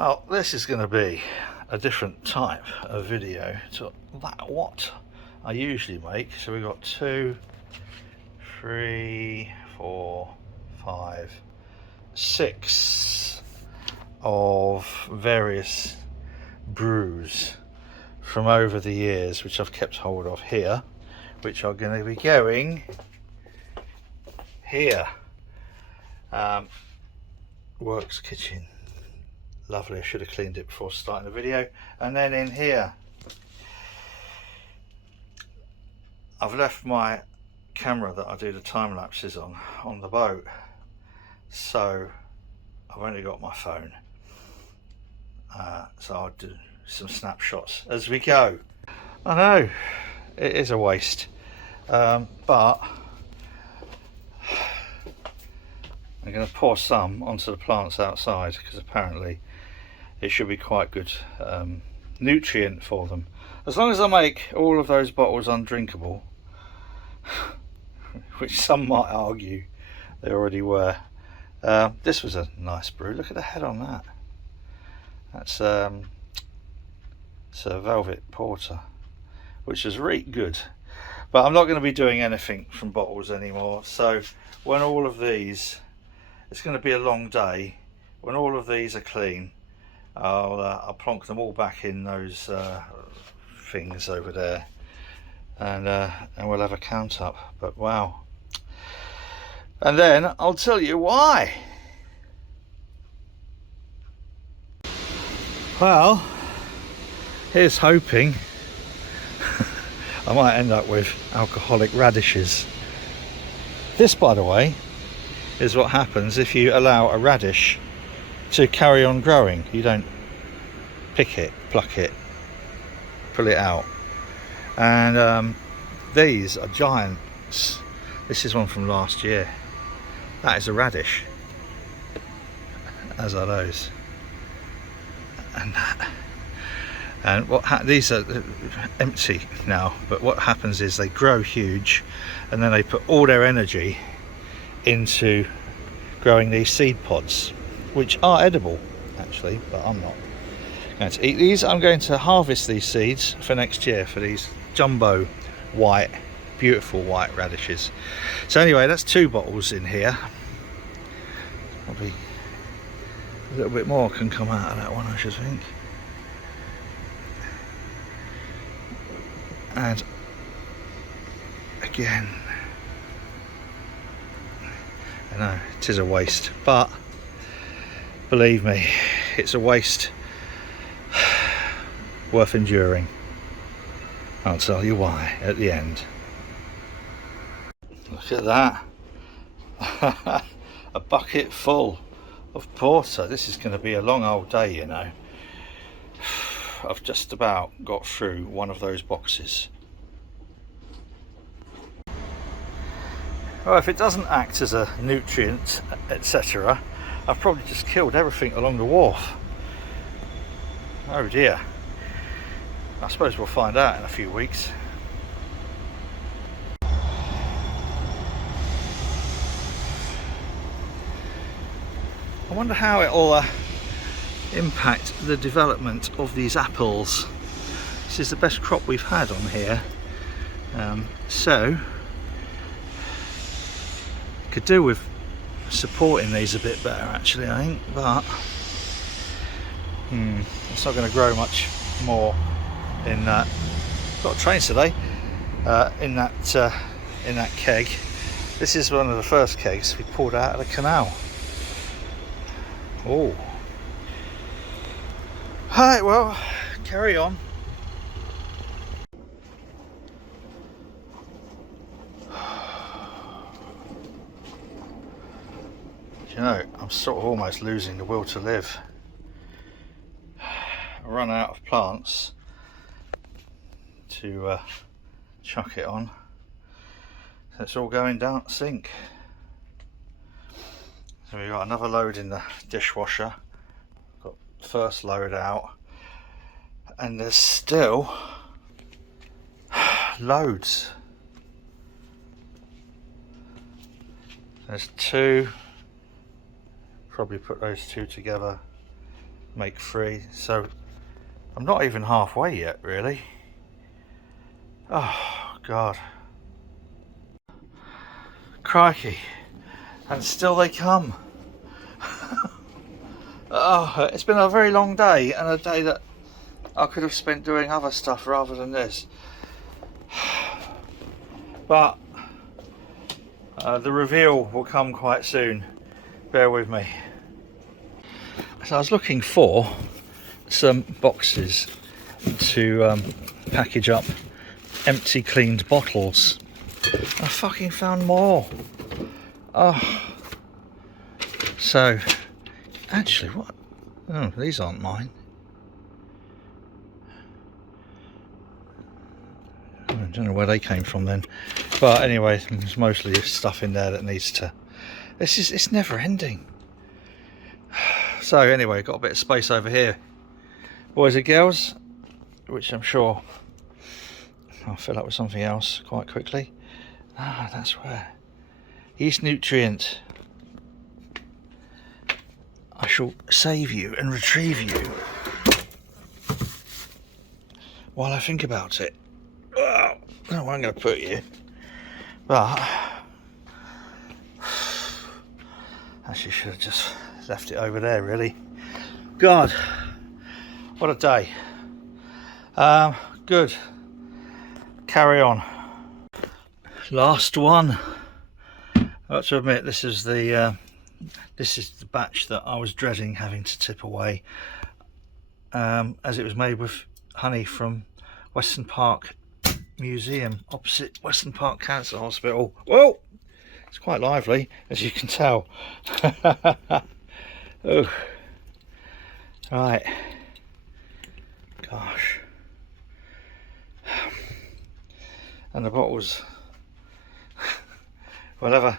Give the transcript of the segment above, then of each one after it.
Oh, this is going to be a different type of video to what I usually make. So we've got 2, 3, 4, 5, 6 of various brews from over the years, which I've kept hold of here, which are going to be going here. Works kitchen. Lovely. I should have cleaned it before starting the video. And then in here, I've left my camera that I do the time lapses on the boat, so I've only got my phone, so I'll do some snapshots as we go. I know it is a waste, but I'm going to pour some onto the plants outside because apparently it should be quite good nutrient for them, as long as I make all of those bottles undrinkable, which some might argue they already were. This was a nice brew. Look at the head on that. That's it's a velvet porter, which is really good. But I'm not going to be doing anything from bottles anymore, so when all of these, it's going to be a long day, when all of these are clean, I'll plonk them all back in those things over there, and we'll have a count up. But wow. And then I'll tell you why. Well, here's hoping I might end up with alcoholic radishes. This, by the way, is what happens if you allow a radish to carry on growing. You don't pick it, pluck it, pull it out. And these are giants. This is one from last year. That is a radish, as are those. And that. And these are empty now, but what happens is they grow huge, and then they put all their energy into growing these seed pods, which are edible actually, but I'm not going to eat these. I'm going to harvest these seeds for next year for these jumbo white, beautiful white radishes. So anyway, that's 2 bottles in here. Probably a little bit more can come out of that one, I should think. And again, I know it is a waste, but believe me, it's a waste worth enduring. I'll tell you why at the end. Look at that. A bucket full of porter. This is going to be a long old day, you know. I've just about got through one of those boxes. Well, if it doesn't act as a nutrient, etc., I've probably just killed everything along the wharf. Oh dear. I suppose we'll find out in a few weeks. I wonder how it will impact the development of these apples. This is the best crop we've had on here, so could do with supporting these a bit better actually, I think, but it's not going to grow much more in that. Got a train today in that keg. This is one of the first kegs we pulled out of the canal. Oh, alright, well, carry on. You know, I'm sort of almost losing the will to live. I run out of plants to chuck it on, so it's all going down the sink. So we've got another load in the dishwasher, got the first load out, and there's still loads. There's 2, probably put those 2 together, make 3, so I'm not even halfway yet, really. Oh God, crikey, and still they come. Oh, it's been a very long day, and a day that I could have spent doing other stuff rather than this. But the reveal will come quite soon. Bear with me. So I was looking for some boxes to package up empty cleaned bottles. I fucking found more. Oh. So, actually, what? Oh, these aren't mine. I don't know where they came from then. But anyway, there's mostly stuff in there that needs to... It's never ending. So anyway, got a bit of space over here. Boys and girls, which I'm sure I'll fill up with something else quite quickly. Ah, that's where. Yeast nutrient. I shall save you and retrieve you while I think about it. Oh, I don't know where I'm going to put you, but actually should have just left it over there, really. God, what a day. Good. Carry on. Last one. I have to admit, this is the batch that I was dreading having to tip away, as it was made with honey from Western Park Museum, opposite Western Park Cancer Hospital. Whoa! It's quite lively, as you can tell. Oh. Right. Gosh. And the bottles will have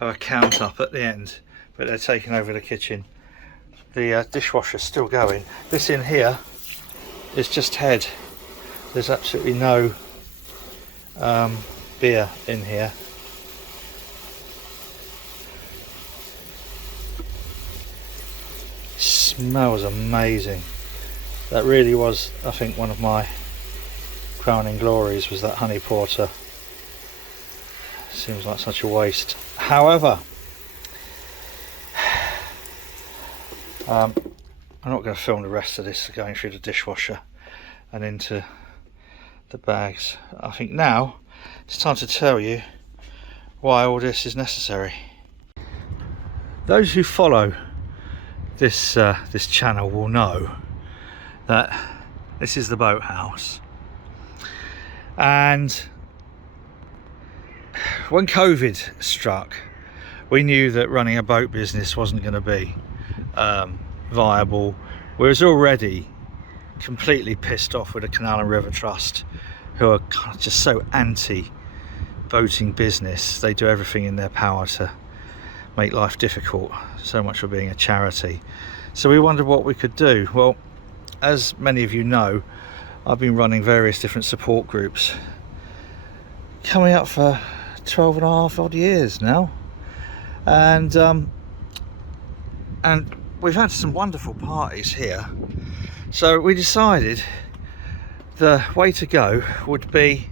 a count up at the end, but they're taking over the kitchen. The dishwasher's still going. This in here is just head. There's absolutely no beer in here. Smells amazing. That really was, I think, one of my crowning glories, was that honey porter. Seems like such a waste. However, I'm not going to film the rest of this going through the dishwasher and into the bags. I think now it's time to tell you why all this is necessary. Those who follow this channel will know that this is the boathouse, and when COVID struck, we knew that running a boat business wasn't going to be viable. We was already completely pissed off with the Canal and River Trust, who are kind of just so anti boating business. They do everything in their power to make life difficult, so much for being a charity. So we wondered what we could do. Well, as many of you know, I've been running various different support groups coming up for 12 and a half odd years now, and we've had some wonderful parties here. So we decided the way to go would be,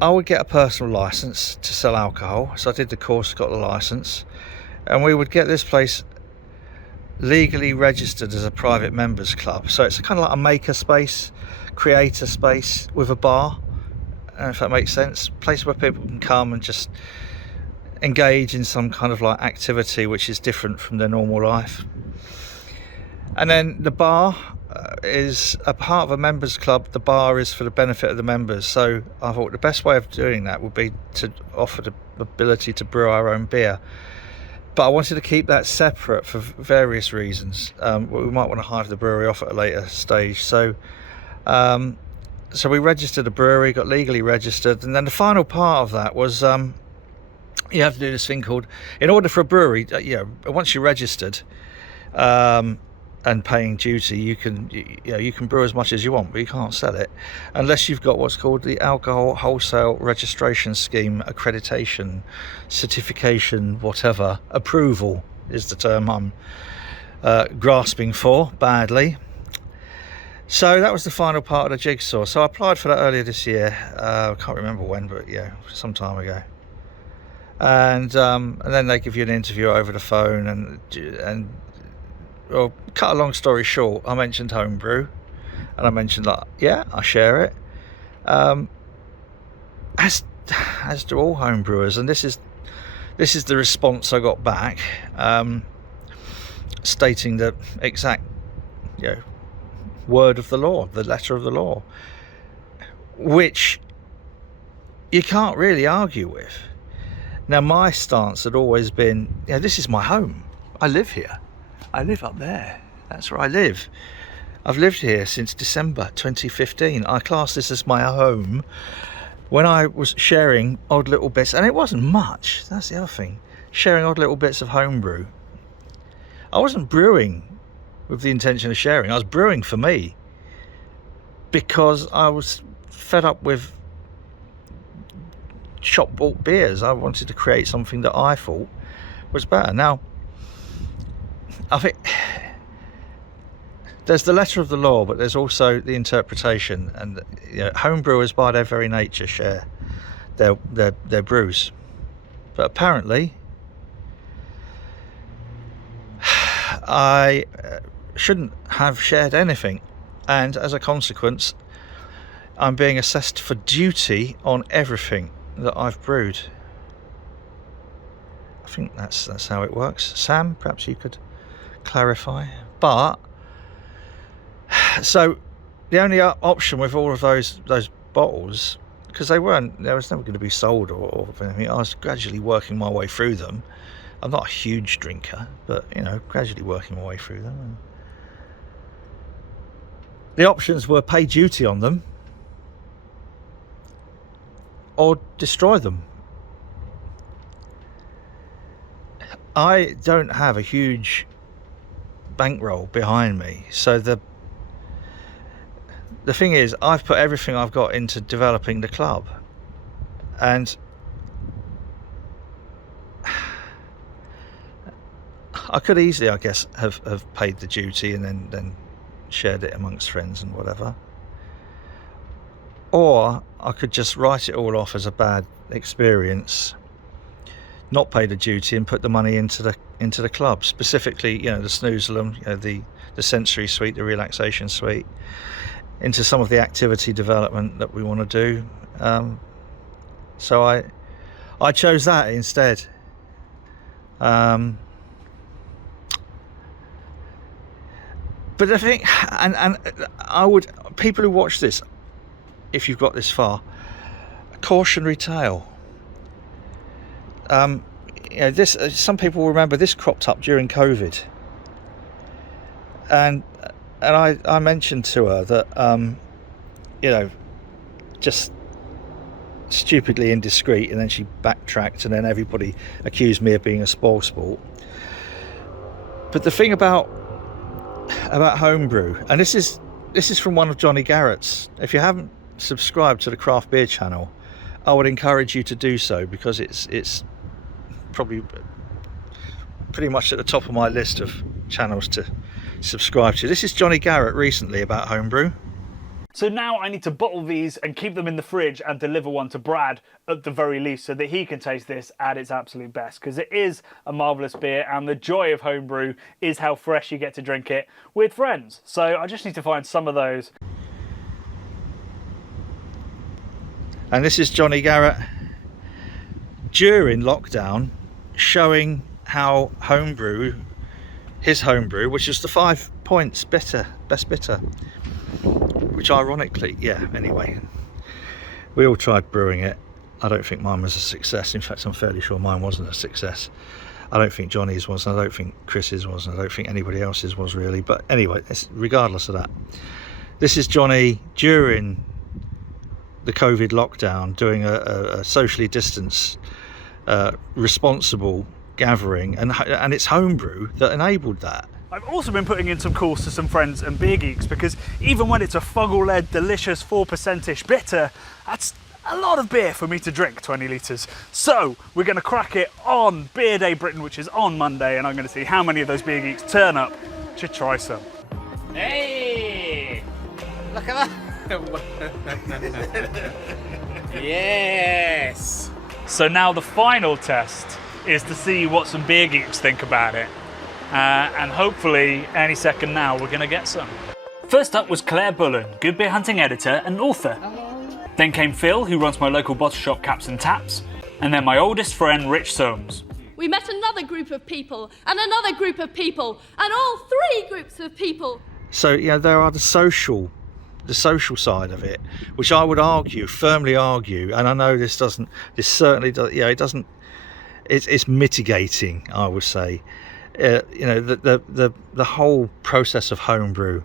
I would get a personal license to sell alcohol. So I did the course, got the license, and we would get this place legally registered as a private members club. So it's kind of like a maker space, creator space with a bar, if that makes sense. Place where people can come and just engage in some kind of like activity which is different from their normal life. And then the bar is a part of a members club. The bar is for the benefit of the members. So I thought the best way of doing that would be to offer the ability to brew our own beer. But I wanted to keep that separate for various reasons. We might want to hive the brewery off at a later stage. So we registered a brewery, got legally registered, and then the final part of that was you have to do this thing called, in order for a brewery, once you're registered and paying duty, you can brew as much as you want, but you can't sell it unless you've got what's called the Alcohol Wholesale Registration Scheme accreditation, certification, whatever, approval is the term I'm grasping for badly. So that was the final part of the jigsaw. So I applied for that earlier this year. I can't remember when, but yeah, some time ago. And then they give you an interview over the phone, and well, cut a long story short, I mentioned Homebrew, and I mentioned that, yeah, I share it. As do all homebrewers, and this is the response I got back, stating the exact, word of the law, the letter of the law, which you can't really argue with. Now, my stance had always been, this is my home. I live here. I live up there. That's where I live. I've lived here since December 2015. I class this as my home. When I was sharing odd little bits, and it wasn't much, that's the other thing, sharing odd little bits of homebrew, I wasn't brewing with the intention of sharing. I was brewing for me, because I was fed up with shop bought beers. I wanted to create something that I thought was better. Now, I think there's the letter of the law, but there's also the interpretation, and homebrewers by their very nature share their brews. But apparently I shouldn't have shared anything, and as a consequence I'm being assessed for duty on everything that I've brewed. I think that's how it works. Sam, perhaps you could clarify. But so the only option with all of those bottles, because there was never going to be sold or anything, I was gradually working my way through them. I'm not a huge drinker, but gradually working my way through them. The options were pay duty on them or destroy them. I don't have a huge bankroll behind me, so the thing is, I've put everything I've got into developing the club, and I could easily, I guess, have paid the duty and then shared it amongst friends and whatever, or I could just write it all off as a bad experience, not pay the duty, and put the money into the club, specifically the snoozlum, the sensory suite, the relaxation suite, into some of the activity development that we want to do. So I chose that instead. But I think, and I would, people who watch this, if you've got this far, a cautionary tale. This, some people will remember this cropped up during COVID, and I mentioned to her that just stupidly indiscreet, and then she backtracked, and then everybody accused me of being a spoilsport. But the thing about homebrew, and this is from one of Johnny Garrett's. If you haven't subscribed to the craft beer channel, I would encourage you to do so, because it's probably pretty much at the top of my list of channels to subscribe to. This is Johnny Garrett recently about homebrew. So now I need to bottle these and keep them in the fridge and deliver one to Brad at the very least, so that he can taste this at its absolute best, because it is a marvellous beer, and the joy of homebrew is how fresh you get to drink it with friends. So I just need to find some of those. And this is Johnny Garrett during lockdown, showing how his homebrew, which is the 5 points bitter, best bitter, which ironically, anyway, we all tried brewing it. I don't think mine was a success. In fact, I'm fairly sure mine wasn't a success. I don't think Johnny's was, and I don't think Chris's was, and I don't think anybody else's was really. But anyway, regardless of that, this is Johnny during the COVID lockdown, doing a socially distanced, responsible gathering, and it's homebrew that enabled that. I've also been putting in some calls to some friends and beer geeks, because even when it's a fuggle-led, delicious 4%ish bitter, that's a lot of beer for me to drink, 20 litres. So we're going to crack it on Beer Day Britain, which is on Monday, and I'm going to see how many of those beer geeks turn up to try some. Hey! Look at that! Yes! So now the final test is to see what some beer geeks think about it. And hopefully any second now we're going to get some. First up was Claire Bullen, Good Beer Hunting editor and author. Then came Phil, who runs my local bottle shop Caps and Taps. And then my oldest friend, Rich Soames. We met another group of people, and another group of people, and all three groups of people. So, you know, there are the social side of it, which I would firmly argue, and I know this certainly does, you know, it doesn't, it's mitigating, I would say. You know, the whole process of homebrew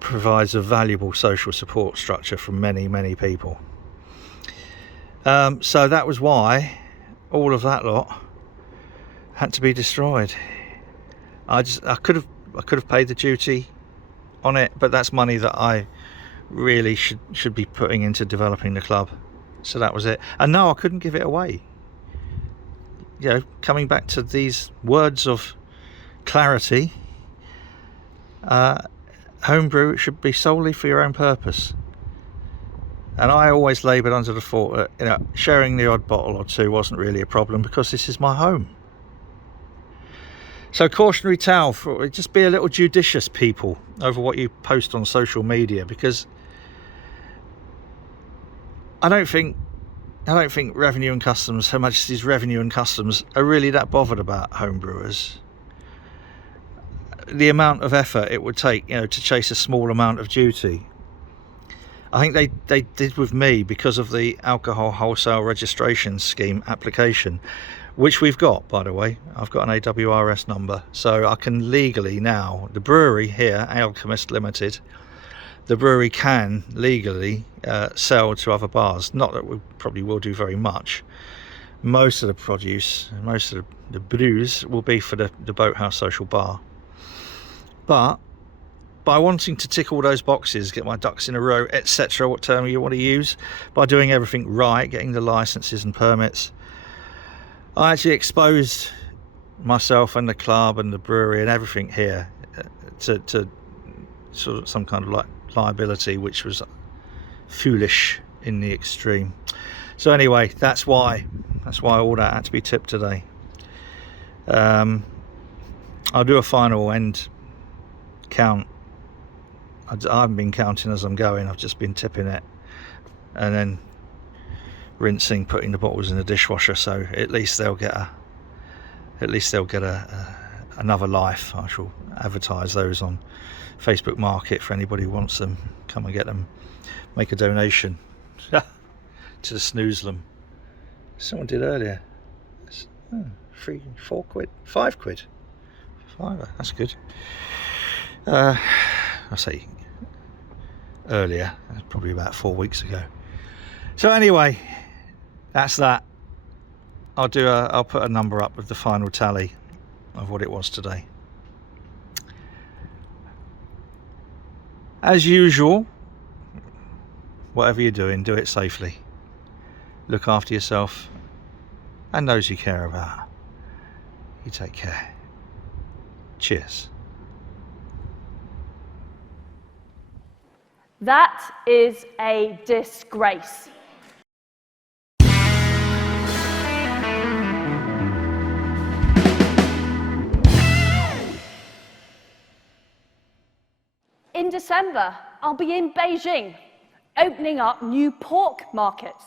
provides a valuable social support structure for many people. So that was why all of that lot had to be destroyed. I could have paid the duty on it, but that's money that I really should be putting into developing the club. So that was it. And no, I couldn't give it away. You know, coming back to these words of clarity, homebrew should be solely for your own purpose. And I always laboured under the thought that, you know, sharing the odd bottle or two wasn't really a problem because this is my home. So cautionary tale, for just be a little judicious, people, over what you post on social media, because I don't think Revenue and Customs, Her Majesty's Revenue and Customs, are really that bothered about homebrewers. The amount of effort it would take, you know, to chase a small amount of duty. I think they did with me because of the alcohol wholesale registration scheme application, which we've got, by the way. I've got an AWRS number, so I can legally now, the brewery here, Alchemist Limited, the brewery can legally sell to other bars. Not that we probably will do very much. Most of the produce, most of the brews will be for the Boathouse Social Bar. But by wanting to tick all those boxes, get my ducks in a row, etc., what term you want to use, by doing everything right, getting the licenses and permits, I actually exposed myself and the club and the brewery and everything here to sort of some kind of like liability, which was foolish in the extreme. So anyway, that's why all that had to be tipped today. I'll do a final end count. I haven't been counting as I'm going. I've just been tipping it and then rinsing, putting the bottles in the dishwasher. So at least they'll get another life. I shall advertise those on Facebook Market for anybody who wants them. Come and get them. Make a donation to the Snoozlem. Someone did earlier. 3, 4 quid, 5 quid. £5. That's good. I say earlier, probably about 4 weeks ago. So anyway, that's that. I'll put a number up with the final tally of what it was today. As usual, whatever you're doing, do it safely. Look after yourself and those you care about. You take care. Cheers. That is a disgrace. In December, I'll be in Beijing, opening up new pork markets.